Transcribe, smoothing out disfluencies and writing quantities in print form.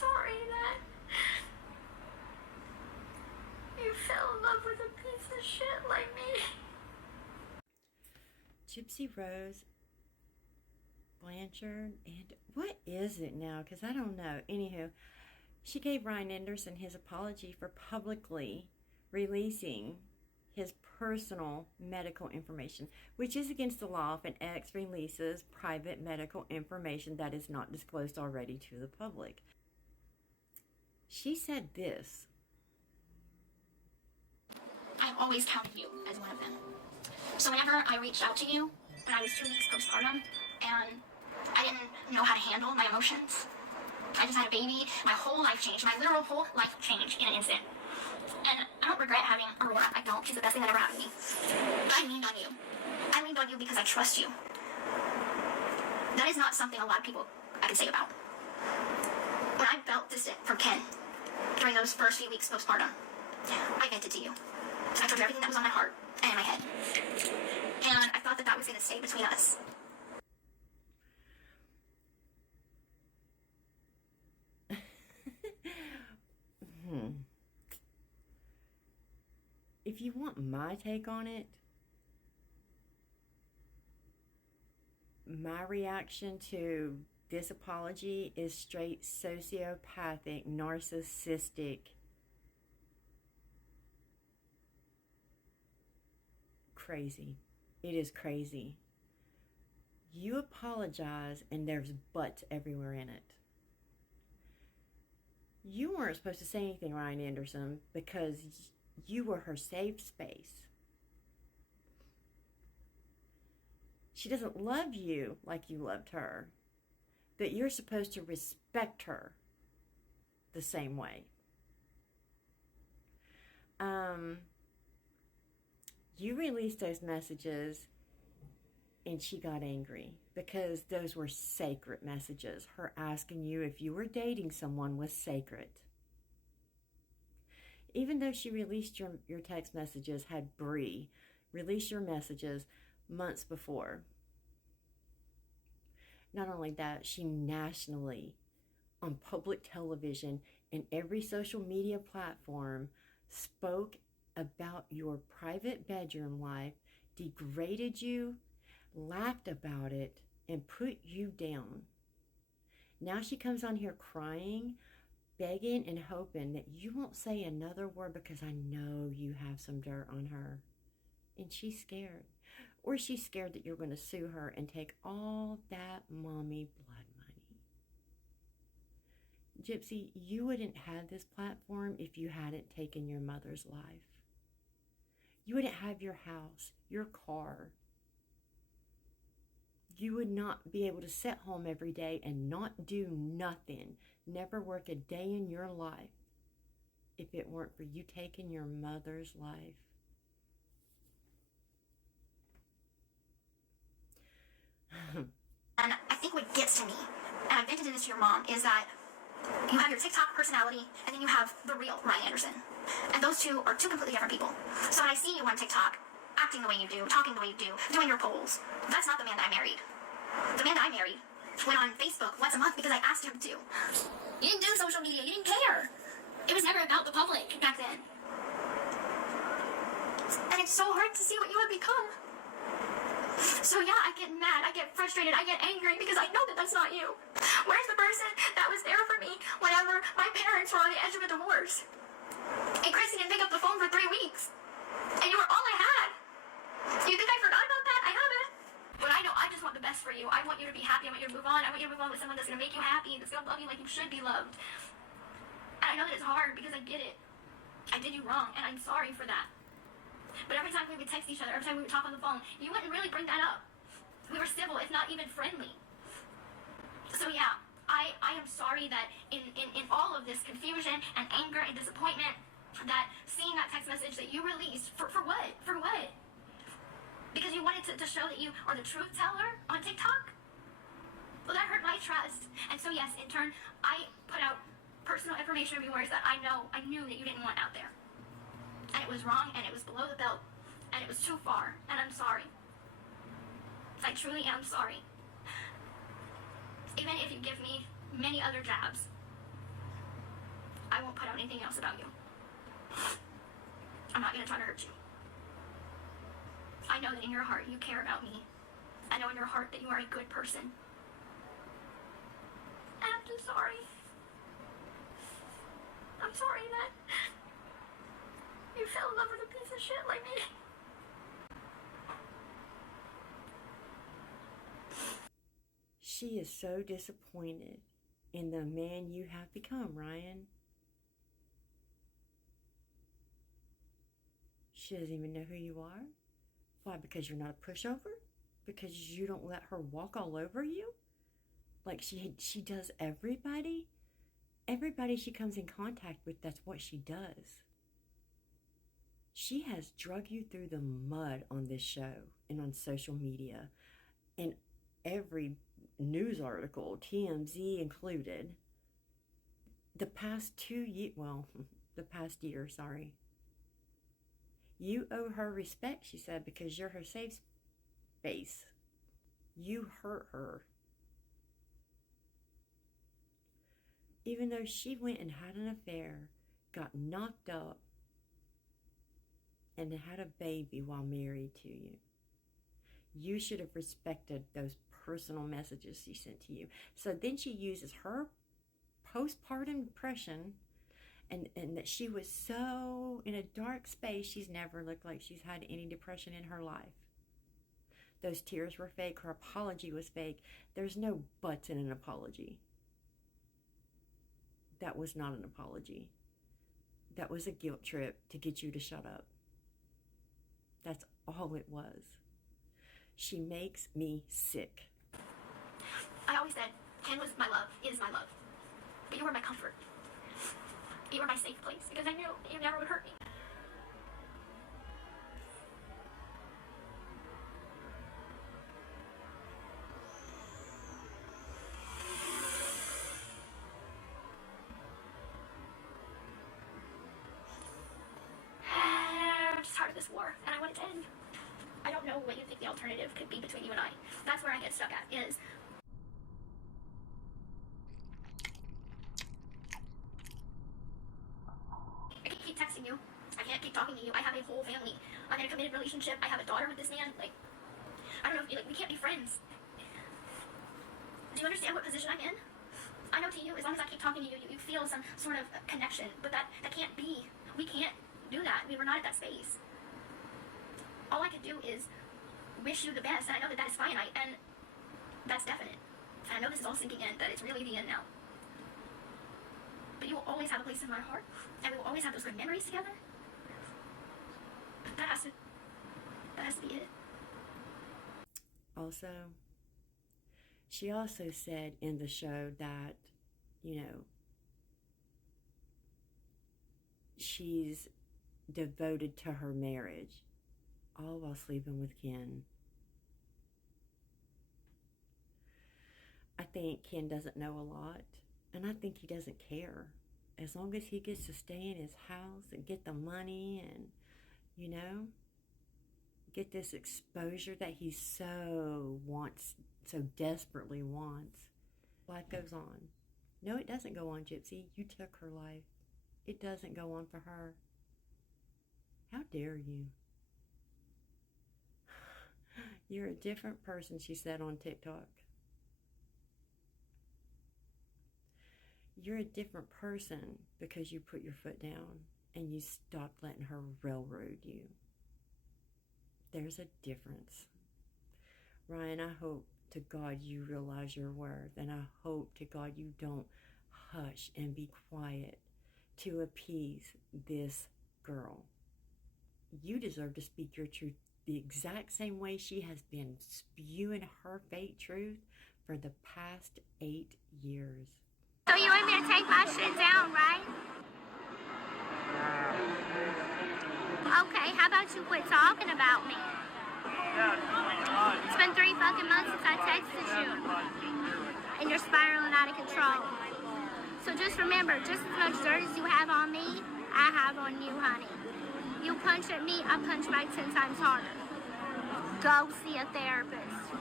sorry that you fell in love with a piece of shit like me. Gypsy Rose, Blanchard, and what is it now? Because I don't know. Anywho, she gave Ryan Anderson his apology for publicly releasing his personal medical information, which is against the law if an ex releases private medical information that is not disclosed already to the public. She said this. I've always counted you as one of them. So whenever I reached out to you when I was 2 weeks postpartum and I didn't know how to handle my emotions, I just had a baby, my whole life changed. My literal whole life changed in an instant. And I don't regret having Aurora. I don't. She's the best thing that ever happened to me. But I leaned on you. I leaned on you because I trust you. That is not something a lot of people I can say about. When I felt distant from Ken during those first few weeks postpartum, I vented to you. I told you everything that was on my heart and in my head. And I thought that that was going to stay between us. If you want my take on it, my reaction to this apology is straight sociopathic, narcissistic, crazy. It is crazy. You apologize and there's buts everywhere in it. You weren't supposed to say anything, Ryan Anderson, because you were her safe space. She doesn't love you like you loved her, but you're supposed to respect her the same way. You released those messages and she got angry because those were sacred messages. Her asking you if you were dating someone was sacred. Even though she released your text messages, had Bree release your messages months before. Not only that, she nationally, on public television and every social media platform, spoke about your private bedroom life, degraded you, laughed about it, and put you down. Now she comes on here crying, begging and hoping that you won't say another word because I know you have some dirt on her. And she's scared. Or she's scared that you're going to sue her and take all that mommy blood money. Gypsy, you wouldn't have this platform if you hadn't taken your mother's life. You wouldn't have your house, your car. You would not be able to sit home every day and not do nothing, never work a day in your life if it weren't for you taking your mother's life. And I think what gets to me, and I've vented this to your mom, is that you have your TikTok personality and then you have the real Ryan Anderson. And those two are two completely different people. So when I see you on TikTok, acting the way you do, talking the way you do, doing your polls, that's not the man that I married. The man that I married went on Facebook once a month because I asked him to. You didn't do social media, you didn't care. It was never about the public back then. And it's so hard to see what you have become. So yeah, I get mad, I get frustrated, I get angry because I know that that's not you. Where's the person that was there for me whenever my parents were on the edge of a divorce? And Chrissy didn't pick up the phone for 3 weeks. And you were all I had. You think I forgot about that? I haven't. But I know I just want the best for you. I want you to be happy. I want you to move on. I want you to move on with someone that's going to make you happy, that's going to love you like you should be loved. And I know that it's hard because I get it. I did you wrong, and I'm sorry for that. But every time we would text each other, every time we would talk on the phone, you wouldn't really bring that up. We were civil, if not even friendly. So yeah, I am sorry that in all of this confusion and anger and disappointment, that seeing that text message that you released, for what? For what? Because you wanted to show that you are the truth teller on TikTok? Well, that hurt my trust. And so yes, in turn, I put out personal information of yours that I knew that you didn't want out there. And it was wrong, and it was below the belt, and it was too far, and I'm sorry. I truly am sorry. Even if you give me many other jabs, I won't put out anything else about you. I'm not gonna try to hurt you. I know that in your heart you care about me. I know in your heart that you are a good person. And I'm just sorry. I'm sorry that you fell in love with a piece of shit like me. She is so disappointed in the man you have become, Ryan. She doesn't even know who you are. Why? Because you're not a pushover? Because you don't let her walk all over you? Like she does everybody? Everybody she comes in contact with, that's what she does. She has drug you through the mud on this show and on social media. In every news article, TMZ included. The past year, sorry. You owe her respect, she said, because you're her safe space. You hurt her. Even though she went and had an affair, got knocked up, and had a baby while married to you. You should have respected those personal messages she sent to you. So then she uses her postpartum depression and that she was so in a dark space, she's never looked like she's had any depression in her life. Those tears were fake. Her apology was fake. There's no buts in an apology. That was not an apology. That was a guilt trip to get you to shut up. That's all it was. She makes me sick. I always said, Ken was my love, is my love. But you were my comfort. You were my safe place because I knew you never would hurt me. I'm just tired of this war, and I want it to end. I don't know what you think the alternative could be between you and I. That's where I get stuck at, is I can't keep texting you. I can't keep talking to you. I have a whole family. I'm in a committed relationship. I have a daughter with this man. Like, I don't know if we can't be friends. Do you understand what position I'm in? I know to you, as long as I keep talking to you, you feel some sort of connection. But that can't be. We can't do that. We were not at that space. All I could do is wish you the best, and I know that that is finite, and that's definite. And I know this is all sinking in, that it's really the end now. But you will always have a place in my heart, and we will always have those good memories together. That has to be it. Also, she also said in the show that, she's devoted to her marriage, all while sleeping with Ken. I think Ken doesn't know a lot, and I think he doesn't care. As long as he gets to stay in his house and get the money and, get this exposure that he so desperately wants, life goes on. No, it doesn't go on, Gypsy. You took her life. It doesn't go on for her. How dare you? You're a different person, she said on TikTok. You're a different person because you put your foot down and you stopped letting her railroad you. There's a difference. Ryan, I hope to God you realize your worth, and I hope to God you don't hush and be quiet to appease this girl. You deserve to speak your truth the exact same way she has been spewing her fake truth for the past 8 years. So you want me to take my shit down, right? Okay, how about you quit talking about me? It's been 3 fucking months since I texted you. And you're spiraling out of control. So just remember, just as much dirt as you have on me, I have on you, honey. You punch at me, I punch back 10 times harder. Go see a therapist.